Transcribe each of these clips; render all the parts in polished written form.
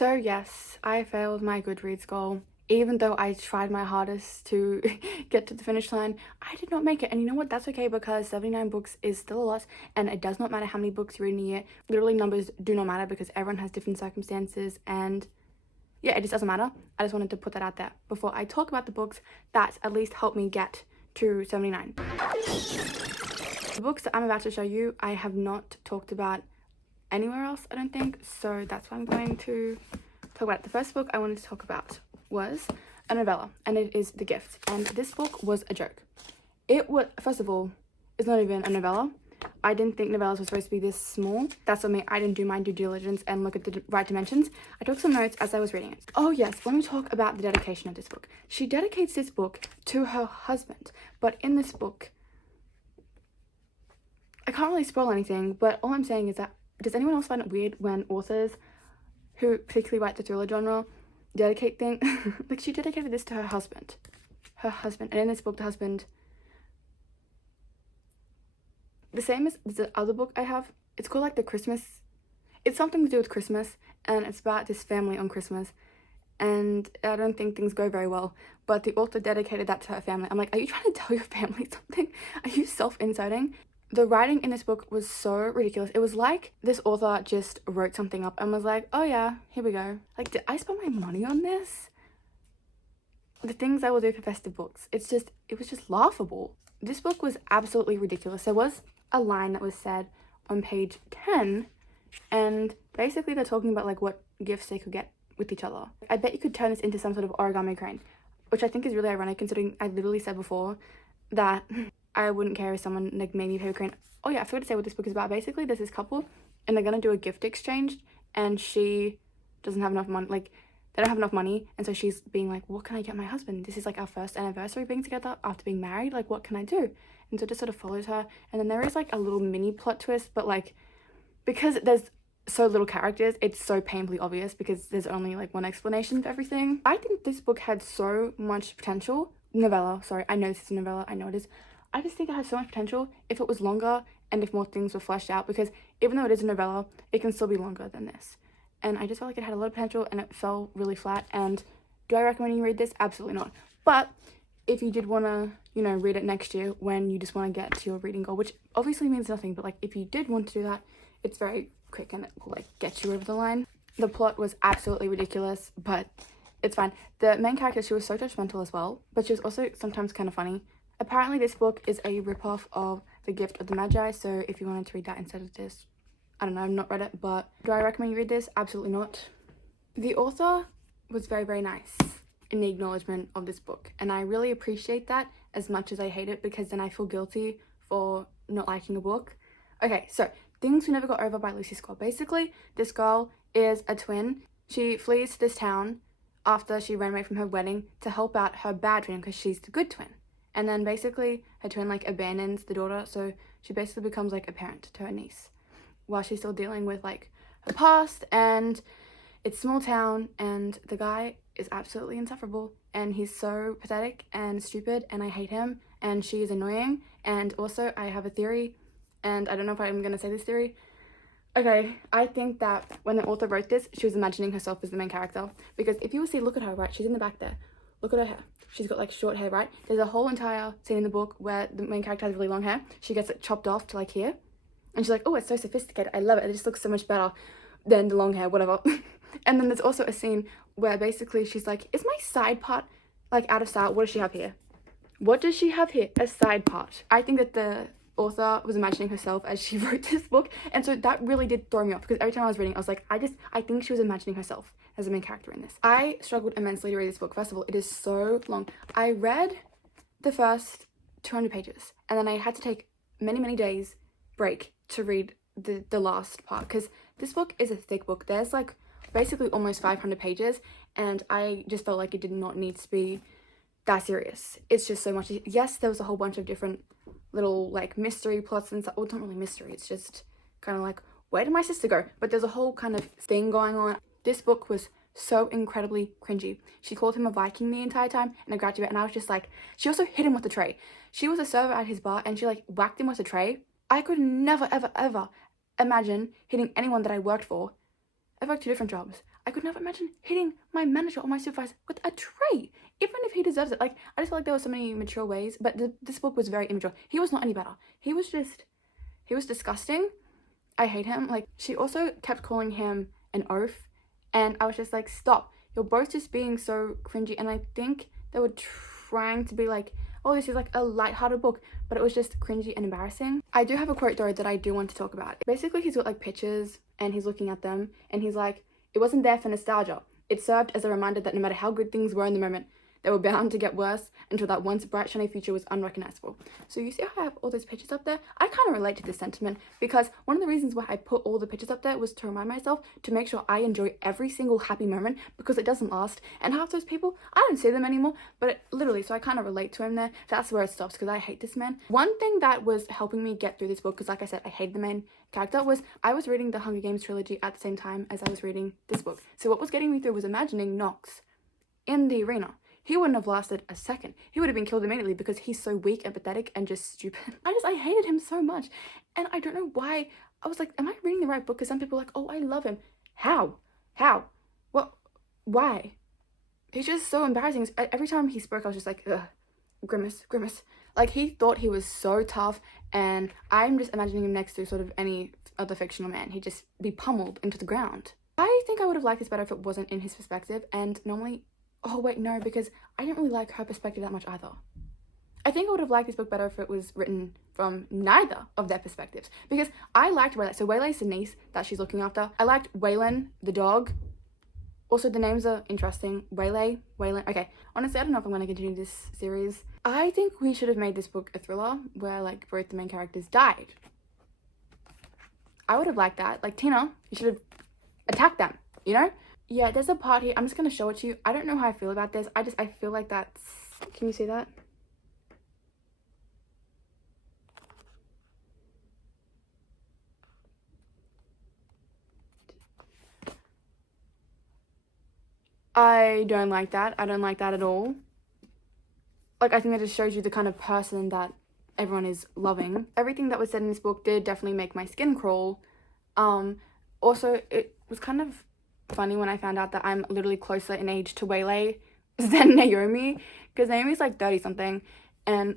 So yes, I failed my Goodreads goal. Even though I tried my hardest to get to the finish line, I did not make it. And you know what? That's okay, because 79 books is still a lot, and it does not matter how many books you read in a year. Literally, numbers do not matter because everyone has different circumstances, and yeah, it just doesn't matter. I just wanted to put that out there before I talk about the books that at least helped me get to 79. The books that I'm about to show you, I have not talked about anywhere else, I don't think, so that's why I'm going to talk about it. The first book I wanted to talk about was a novella, and it is The Gift, and this book was a joke. It was, first of all, it's not even a novella. I didn't think novellas were supposed to be this small. That's what I didn't do my due diligence and look at the right dimensions. I took some notes as I was reading it. Oh yes, let me talk about the dedication of this book. She dedicates this book to her husband, but in this book, I can't really spoil anything, but all I'm saying is that, does anyone else find it weird when authors who particularly write the thriller genre dedicate things? Like, she dedicated this to her husband. And in this book, the husband, the same as the other book I have, it's called like the Christmas, it's something to do with Christmas, and it's about this family on Christmas, and I don't think things go very well, but the author dedicated that to her family. I'm like, are you trying to tell your family something? Are you self-inserting? The writing in this book was so ridiculous. It was like this author just wrote something up and was like, oh yeah, here we go. Like, did I spend my money on this? The things I will do for festive books, it was just laughable. This book was absolutely ridiculous. There was a line that was said on page 10, and basically they're talking about like what gifts they could get with each other. I bet you could turn this into some sort of origami crane, which I think is really ironic considering I literally said before that I wouldn't care if someone like made me a paper crane. Oh yeah, I forgot to say what this book is about. Basically, there's this couple and they're gonna do a gift exchange, and she doesn't have enough money, like they don't have enough money, and so she's being like, what can I get my husband? This is like our first anniversary being together after being married, like what can I do? And so it just sort of follows her, and then there is like a little mini plot twist, but like because there's so little characters, it's so painfully obvious because there's only like one explanation for everything. I think this book had so much potential. Novella, sorry, I know this is a novella, I know it is. I just think it has so much potential if it was longer and if more things were fleshed out, because even though it is a novella, it can still be longer than this. And I just felt like it had a lot of potential and it fell really flat. And do I recommend you read this? Absolutely not. But if you did want to, you know, read it next year when you just want to get to your reading goal, which obviously means nothing, but like if you did want to do that, it's very quick and it will like get you over the line. The plot was absolutely ridiculous, but it's fine. The main character, she was so judgmental as well, but she was also sometimes kind of funny. Apparently this book is a ripoff of The Gift of the Magi, so if you wanted to read that instead of this, I don't know, I've not read it, but do I recommend you read this? Absolutely not. The author was very, very nice in the acknowledgement of this book, and I really appreciate that as much as I hate it, because then I feel guilty for not liking a book. Okay, so Things We Never Got Over by Lucy Score. Basically, this girl is a twin. She flees to this town after she ran away from her wedding to help out her bad twin because she's the good twin. And then basically her twin like abandons the daughter, so she basically becomes like a parent to her niece while she's still dealing with like her past. And it's small town, and the guy is absolutely insufferable, and he's so pathetic and stupid, and I hate him, and she is annoying. And also I have a theory, and I don't know if I'm gonna say this theory. Okay, I think that when the author wrote this, she was imagining herself as the main character, because if you will see, look at her, right, she's in the back there, look at her hair. She's got like short hair, right? There's a whole entire scene in the book where the main character has really long hair. She gets it chopped off to like here, and she's like, oh, it's so sophisticated, I love it, it just looks so much better than the long hair, whatever. And then there's also a scene where basically she's like, is my side part like out of style? What does she have here? What does she have here? A side part. I think that the author was imagining herself as she wrote this book, and so that really did throw me off, because every time I was reading I was like, I think she was imagining herself as the main character in this. I struggled immensely to read this book. First of all, it is so long. I read the first 200 pages and then I had to take many days break to read the last part, because this book is a thick book. There's like basically almost 500 pages, and I just felt like it did not need to be that serious. It's just so much. Yes, there was a whole bunch of different little like mystery plots and stuff. Well, it's not really mystery, it's just kind of like, where did my sister go? But there's a whole kind of thing going on. This book was so incredibly cringy. She called him a Viking the entire time in a graduate, and I was just like, she also hit him with the tray. She was a server at his bar and she like whacked him with a tray. I could never ever imagine hitting anyone that I worked for. I worked 2 different jobs. I could never imagine hitting my manager or my supervisor with a tray, even if he deserves it. Like, I just feel like there were so many mature ways, but this book was very immature. He was not any better. He was disgusting. I hate him. Like, she also kept calling him an oaf, and I was just like, stop. You're both just being so cringy. And I think they were trying to be like, oh, this is like a light-hearted book, but it was just cringy and embarrassing. I do have a quote though that I do want to talk about. Basically, he's got like pictures and he's looking at them and he's like, it wasn't there for nostalgia. It served as a reminder that no matter how good things were in the moment, they were bound to get worse until that once bright shiny future was unrecognizable. So you see how I have all those pictures up there? I kind of relate to this sentiment because one of the reasons why I put all the pictures up there was to remind myself to make sure I enjoy every single happy moment because it doesn't last. And half those people, I don't see them anymore, but literally, so I kind of relate to him there. That's where it stops because I hate this man. One thing that was helping me get through this book, because like I said, I hated the main character, was I was reading the Hunger Games trilogy at the same time as I was reading this book. So what was getting me through was imagining Nox in the arena. He wouldn't have lasted a second. He would have been killed immediately because he's so weak and pathetic and just stupid. I hated him so much. And I don't know why. I was like, am I reading the right book? Because some people are like, oh, I love him. How? What? Why? He's just so embarrassing. Every time he spoke, I was just like, ugh, grimace. Like, he thought he was so tough, and I'm just imagining him next to sort of any other fictional man. He'd just be pummeled into the ground. I think I would have liked this better if it wasn't in his perspective, and normally... Oh, wait, no, because I didn't really like her perspective that much either. I think I would have liked this book better if it was written from neither of their perspectives. Because I liked Waylay. So Waylay's the niece that she's looking after. I liked Waylon, the dog. Also, the names are interesting. Waylon. Okay, honestly, I don't know if I'm going to continue this series. I think we should have made this book a thriller where, like, both the main characters died. I would have liked that. Like, Tina, you should have attacked them, you know? Yeah, there's a part here. I'm just going to show it to you. I don't know how I feel about this. I feel like that's... Can you see that? I don't like that. I don't like that at all. Like, I think that just shows you the kind of person that everyone is loving. Everything that was said in this book did definitely make my skin crawl. Also, it was kind of funny when I found out that I'm literally closer in age to Waylay than Naomi, because Naomi's like 30 something and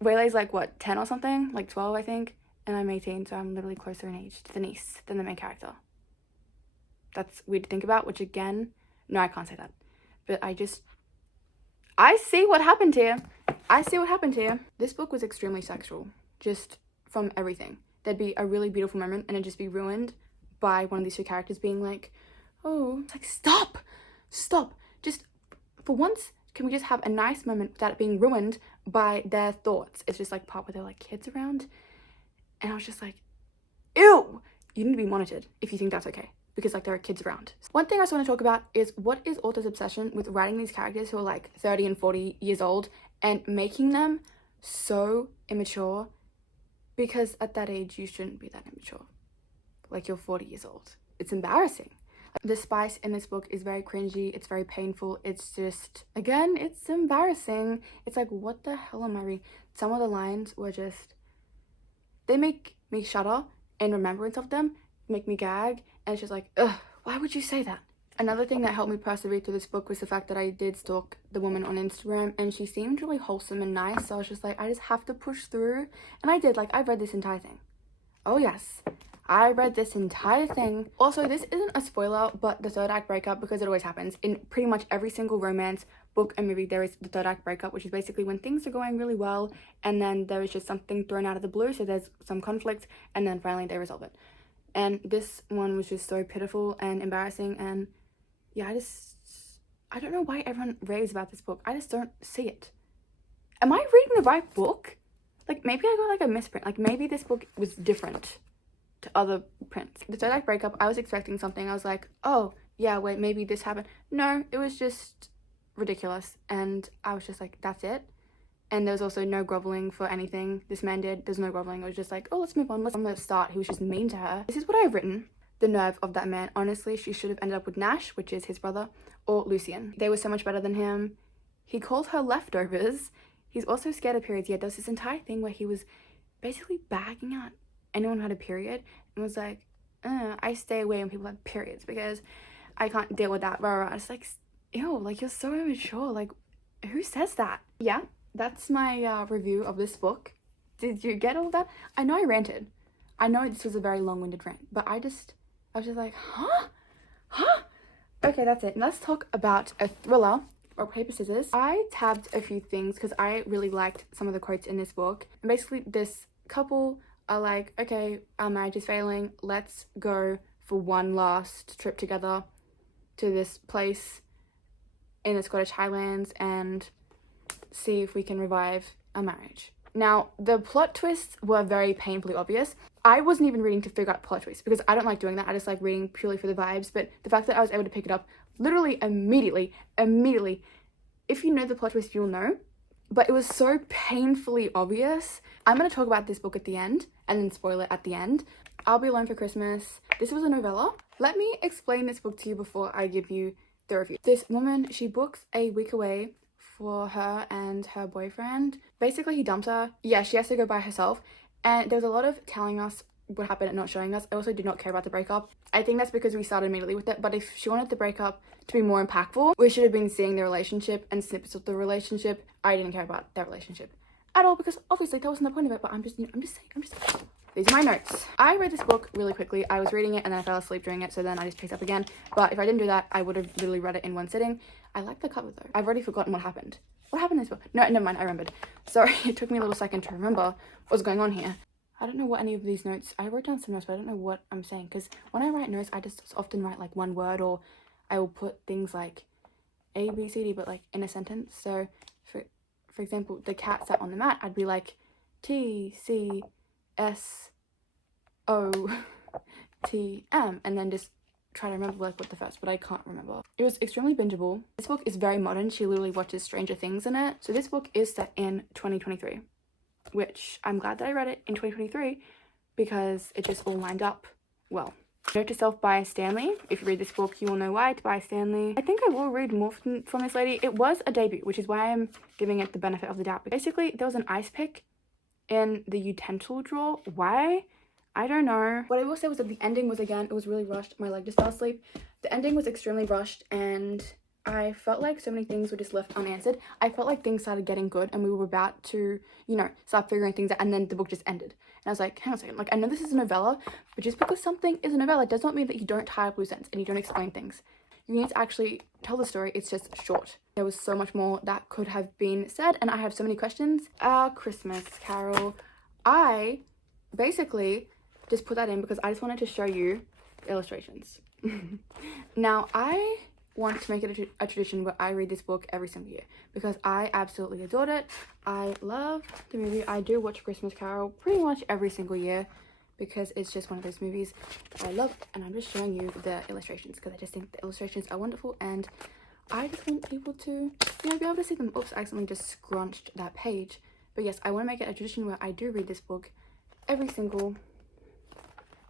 Waylay's like what, 10 or something, like 12 I think, and I'm 18, so I'm literally closer in age to the niece than the main character. That's weird to think about, which again, no, I can't say that, but I see what happened here. This book was extremely sexual, just from everything. There'd be a really beautiful moment and it'd just be ruined by one of these two characters being like, oh, it's like, stop, just for once, can we just have a nice moment without it being ruined by their thoughts? It's just like part where they're like kids around, and I was just like, ew, you need to be monitored if you think that's okay, because like there are kids around. One thing I just want to talk about is what is author's obsession with writing these characters who are like 30 and 40 years old and making them so immature, because at that age you shouldn't be that immature. Like, you're 40 years old. It's embarrassing. The spice in this book is very cringy. It's very painful. It's just, again, it's embarrassing. It's like, what the hell am I reading? Some of the lines were just, they make me shudder, and remembrance of them make me gag. And it's just like, ugh, why would you say that? Another thing that helped me persevere through this book was the fact that I did stalk the woman on Instagram, and she seemed really wholesome and nice. So I was just like, I just have to push through. And I did. Like, I read this entire thing. Oh, yes. I read this entire thing. Also, this isn't a spoiler, but the third act breakup, because it always happens in pretty much every single romance book and movie, there is the third act breakup, which is basically when things are going really well and then there is just something thrown out of the blue, so there's some conflict and then finally they resolve it. And this one was just so pitiful and embarrassing, and yeah, I don't know why everyone raves about this book. I just don't see it. Am I reading the right book? Like, maybe I got like a misprint. Like, maybe this book was different to other prints. The third act breakup, I was expecting something. I was like, oh yeah, wait, maybe this happened. No, it was just ridiculous, and I was just like, that's it. And there was also no groveling for anything this man did. There's no groveling. It was just like, oh, let's move on. From the start, he was just mean to her. This is what I've written. The nerve of that man. Honestly, she should have ended up with Nash, which is his brother, or Lucian. They were so much better than him. He called her leftovers. He's also scared of periods. Yeah, there was this entire thing where he was basically bagging out anyone who had a period and was like, I stay away when people have periods because I can't deal with that, rah, rah. It's like, ew, like, you're so immature, like, who says that? Yeah, that's my review of this book. Did you get all that? I know I ranted. I know this was a very long-winded rant, but I was just like, huh? Okay, that's it. Let's talk about a thriller, rock, paper, scissors. I tabbed a few things because I really liked some of the quotes in this book. And basically, this couple are like, okay, our marriage is failing. Let's go for one last trip together to this place in the Scottish Highlands and see if we can revive our marriage. Now, the plot twists were very painfully obvious. I wasn't even reading to figure out plot twists because I don't like doing that. I just like reading purely for the vibes. But the fact that I was able to pick it up literally immediately, if you know the plot twist, you'll know. But it was so painfully obvious. I'm going to talk about this book at the end and then spoil it at the end. I'll Be Alone for Christmas. This was a novella. Let me explain this book to you before I give you the review. This woman, she books a week away for her and her boyfriend. Basically, he dumps her. Yeah, she has to go by herself. And there was a lot of telling us what happened and not showing us. I also did not care about the breakup. I think that's because we started immediately with it. But if she wanted the breakup to be more impactful, we should have been seeing the relationship and snippets of the relationship. I didn't care about their relationship at all because obviously that wasn't the point of it. But I'm just saying. These are my notes. I read this book really quickly. I was reading it and then I fell asleep during it. So then I just picked up again. But if I didn't do that, I would have literally read it in one sitting. I like the cover though. I've already forgotten what happened. What happened in this book? No, never mind. I remembered. Sorry, it took me a little second to remember what's going on here. I don't know what any of these notes, I wrote down some notes, but I don't know what I'm saying. Because when I write notes, I just often write like one word, or I will put things like A, B, C, D, but like in a sentence. So for example, the cat sat on the mat, I'd be like T, C, S, O, T, M, and then just try to remember like what the first, but I can't remember. It was extremely bingeable. This book is very modern. She literally watches Stranger Things in it. So this book is set in 2023, which I'm glad that I read it in 2023 because it just all lined up well. Note to Self by Stanley. If you read this book, you will know why. It's by Stanley. I think I will read more from this lady. It was a debut, which is why I'm giving it the benefit of the doubt. But basically, there was an ice pick in the utensil drawer. Why? I don't know. What I will say was that the ending was, again, it was really rushed. My leg just fell asleep. The ending was extremely rushed and I felt like so many things were just left unanswered. I felt like things started getting good and we were about to, you know, start figuring things out, and then the book just ended. And I was like, hang on a second, like, I know this is a novella, but just because something is a novella does not mean that you don't tie up loose ends and you don't explain things. You need to actually tell the story. It's just short. There was so much more that could have been said, and I have so many questions. Our Christmas Carol. I basically just put that in because I just wanted to show you the illustrations. Now, I want to make it a tradition where I read this book every single year because I absolutely adored it. I love the movie. I do watch Christmas Carol pretty much every single year because it's just one of those movies I love, and I'm just showing you the illustrations because I just think the illustrations are wonderful and I just want people to, you know, be able to see them. Oops, I accidentally just scrunched that page. But yes, I want to make it a tradition where I do read this book every single.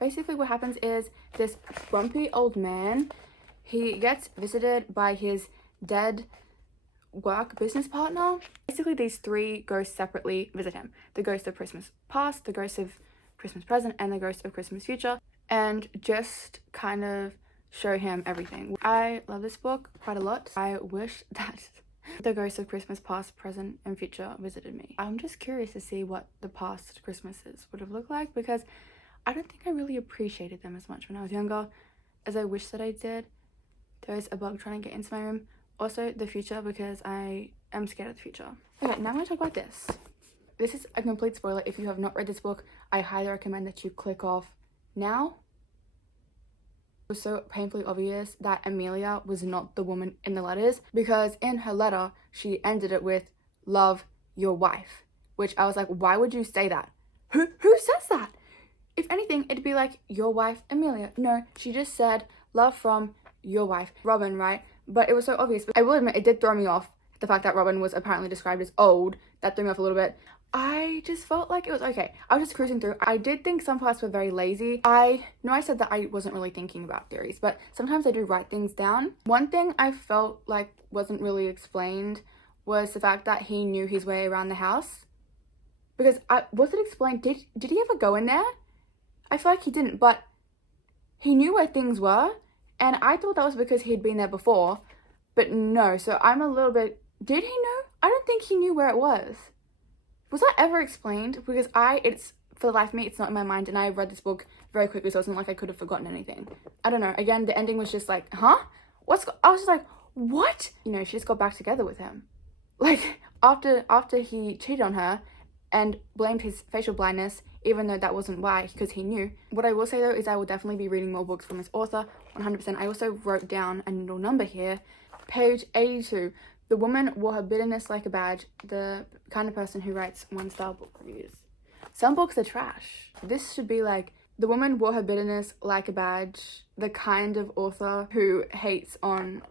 Basically what happens is this grumpy old man, he gets visited by his dead work business partner. Basically, these three ghosts separately visit him. The ghost of Christmas past, the ghost of Christmas present, and the ghost of Christmas future. And just kind of show him everything. I love this book quite a lot. I wish that the ghost of Christmas past, present, and future visited me. I'm just curious to see what the past Christmases would have looked like because I don't think I really appreciated them as much when I was younger as I wish that I did. There's a bug trying to get into my room. Also, the future, because I am scared of the future. Okay, now I'm going to talk about this. This is a complete spoiler. If you have not read this book, I highly recommend that you click off now. It was so painfully obvious that Amelia was not the woman in the letters because in her letter, she ended it with, love your wife. Which I was like, why would you say that? Who says that? If anything, it'd be like, your wife, Amelia. No, she just said, love from your wife, Robin, right? But it was so obvious. I will admit, it did throw me off, the fact that Robin was apparently described as old. That threw me off a little bit. I just felt like it was okay. I was just cruising through. I did think some parts were very lazy. I know I said that I wasn't really thinking about theories, but sometimes I do write things down. One thing I felt like wasn't really explained was the fact that he knew his way around the house. Because was it explained? Did he ever go in there? I feel like he didn't, but he knew where things were. And I thought that was because he'd been there before, but no. So I'm a little bit, did he know? I don't think he knew where it was. Was that ever explained? Because it's, for the life of me, it's not in my mind, and I read this book very quickly, so it's not like I could have forgotten anything. I don't know. Again, the ending was just like, huh? I was just like, what? You know, she just got back together with him. Like, after he cheated on her and blamed his facial blindness, even though that wasn't why, because he knew. What I will say though is I will definitely be reading more books from this author, 100%. I also wrote down a little number here, page 82. The woman wore her bitterness like a badge, the kind of person who writes 1-star book reviews. Some books are trash. This should be like, the woman wore her bitterness like a badge, the kind of author who hates on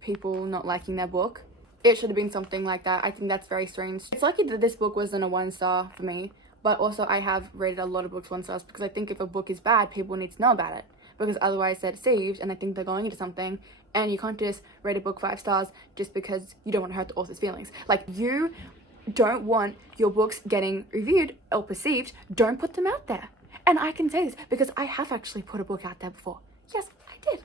people not liking their book. It should have been something like that. I think that's very strange. It's lucky that this book wasn't a 1-star for me, but also I have rated a lot of books 1 stars because I think if a book is bad, people need to know about it, because otherwise they're deceived and I think they're going into something, and you can't just rate a book 5 stars just because you don't want to hurt the author's feelings. Like, you don't want your books getting reviewed or perceived, don't put them out there. And I can say this because I have actually put a book out there before. Yes, I did.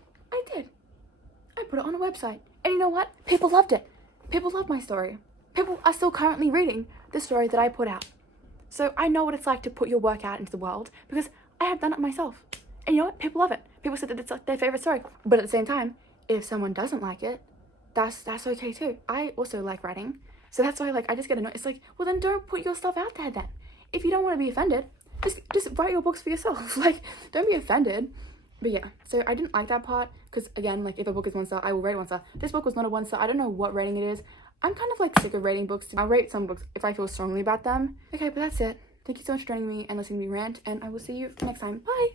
I put it on a website. And you know what? People loved it. People love my story. People are still currently reading the story that I put out. So I know what it's like to put your work out into the world because I have done it myself. And you know what? People love it. People said that it's like their favorite story. But at the same time, if someone doesn't like it, that's okay too. I also like writing. So that's why, like, I just get annoyed. It's like, well, then don't put your stuff out there then. If you don't want to be offended, just write your books for yourself. Like, don't be offended. But yeah, so I didn't like that part because, again, like, if a book is 1 star, I will rate 1 star. This book was not a 1 star. I don't know what rating it is. I'm kind of like sick of rating books. I'll rate some books if I feel strongly about them. Okay, but that's it. Thank you so much for joining me and listening to me rant, and I will see you next time. Bye!